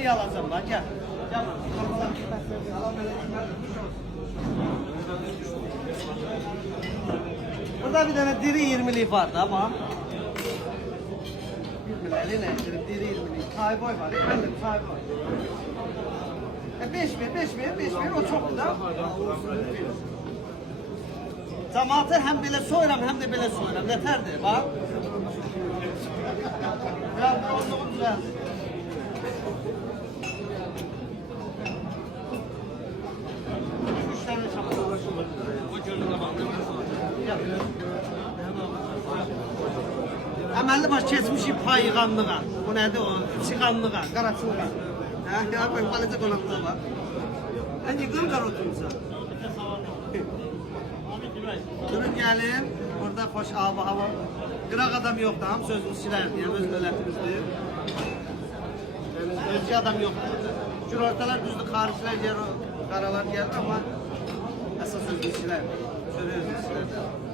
20'liyi alacağım lan gel. Gel. Burada bir tane diri 20'lik var da ama. 20'leri ne? Diri 20'lik. Kayboy var. Efendim kayboy. 5 bin o çok da. Cemaatı hem belə soyuram hem de belə soyuram. Yeterdir bak. Biraz bronzluğum güzel. Üç tane çamaşır uğraşım var. Əməlli baş keçmişik payıqanlığa. Bu nədir o? Çıxanlığa, qaraçılığa. Hə, ya bak balaca qonaqlığı var. Ən yıqım qar oturmuşsan. Durun gəlin. Burada xoş hava hava. Qıraq adam yoxdur, ham sözümüz silərdir, yəni öz dövlətimizdir. Özgə adam yoxdur. Kürortalar düzdür, xaricilər gəlir, qaralar gəlir, amma əsas sözümüz silərdir. Söyle özümüz silərdir.